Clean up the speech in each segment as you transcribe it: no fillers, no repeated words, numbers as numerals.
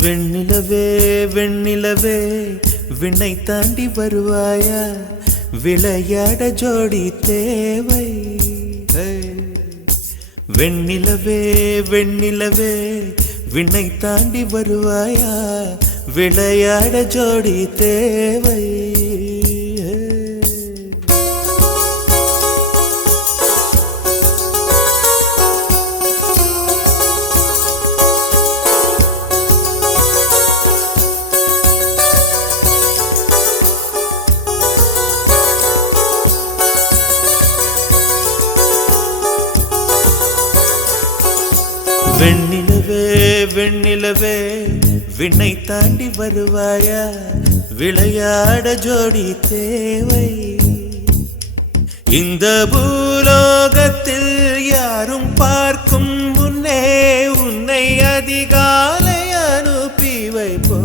வெண்ணிலவே வெண்ணிலவே விண்ணை தாண்டி வருவாயா, விளையாட ஜோடி தேவை. வெண்ணிலவே வெண்ணிலவே விண்ணை தாண்டி வருவாயா, விளையாட ஜோடி தேவை. வெண்ணிலவே வெண்ணிலவே விண்ணை தாண்டி வருவாயா, விளையாட ஜோடி தேவை. இந்த பூலோகத்தில் யாரும் பார்க்கும் முன்னே உன்னை அதிகாலை அனுப்பி வைப்போ.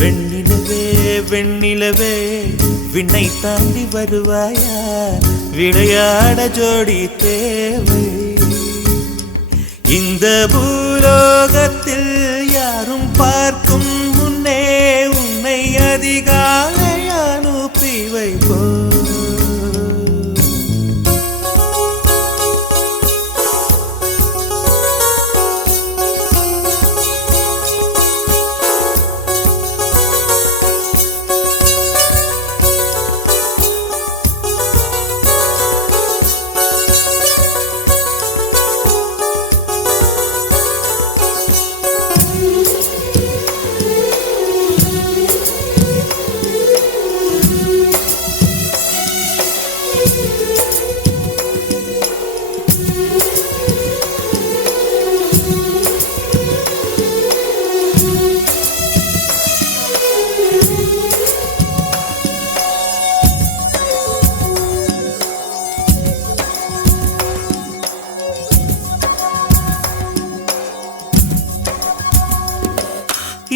வெண்ணிலவே வெண்ணிலவே விண்ணை தாண்டி வருவாயா, விளையாட ஜோடி தேவை. இந்த பூலோகத்தில் யாரும் பார்க்கும் முன்னே உன்னை அதிகாலை அனுப்பி வைப்போ.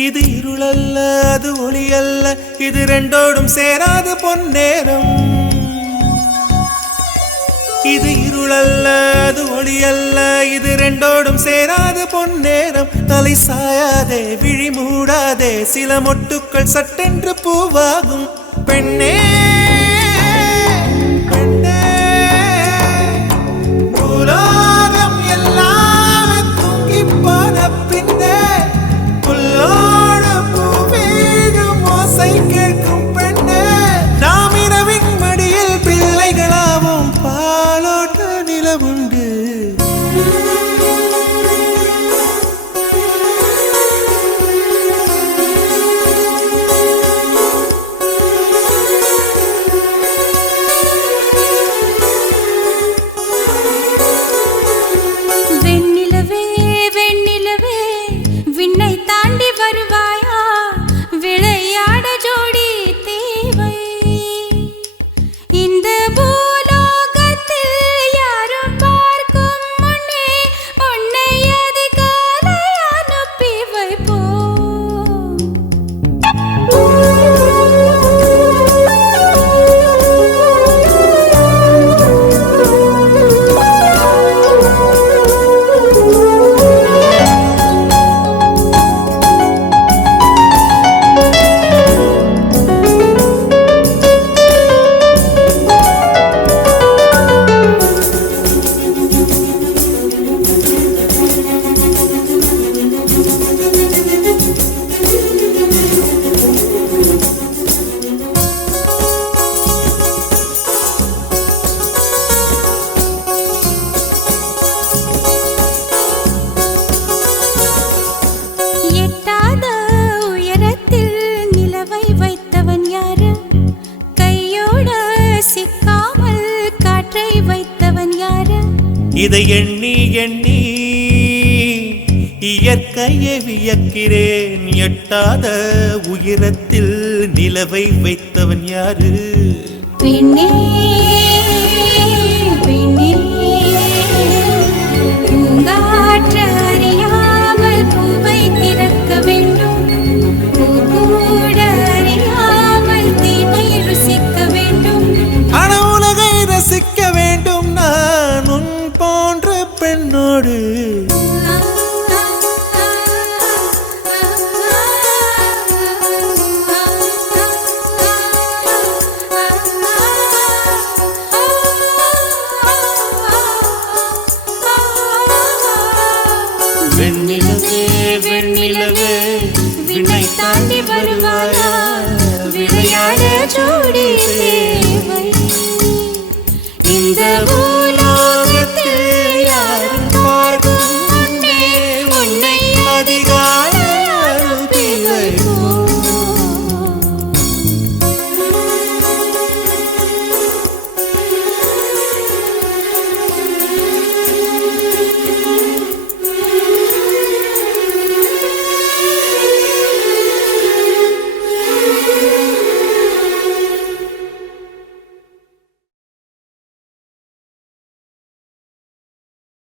இது இருளல்ல அது ஒளி அல்ல, இது ரெண்டோடும் சேராது பொன்னேரம். இது இருளல்ல அது ஒளி அல்ல, இது ரெண்டோடும் சேராது பொன்னேரம். தலை சாயாதே விழி மூடாதே, சில மொட்டுக்கள் சட்டென்று பூவாகும். பெண்ணே பெண்ணே பூலோகம் எல்லாமே தூங்கி போன பின்னே புல்லோட பூவீழும் ஓசை கேட்கும் பெண்ணே. நாம் இரவின் மடியில் பிள்ளைகளாவும் பாலோட்ட நிலவுண்டு. வெண்ணிலவே வெண்ணிலவே விண்ணை தாண்டி வருவாயா, விளையாட ஜோடி தேவை. இந்த பூலோகத்தில் யாரும் பார்க்கும் முன்னே உன்னை அதிகாலை அனுப்பி வைப்போ. எட்டாத உயரத்தில் நிலவை வைத்தவன் யாரு, கையோட சிக்காமல் காற்றை வைத்தவன் யாரு. இதை எண்ணி எண்ணி இயற்கையை வியக்கிறேன். எட்டாத உயரத்தில் நிலவை வைத்தவன் யாரு. பெண்ணே பெண்ணே பூங்காற்று அறியாமல் பூவை திறக்க வேண்டும், பூக்கூட அறியாமல் தீமை ருசிக்க வேண்டும். ஆன உலகை ரசிக்க வேண்டும் நான் உன் போன்ற பெண்ணோடு. வெண்ணிலவே வெண்ணிலவே விண்ணை தாண்டி வருவாயா விளையாட ஜோடி தேவை இந்த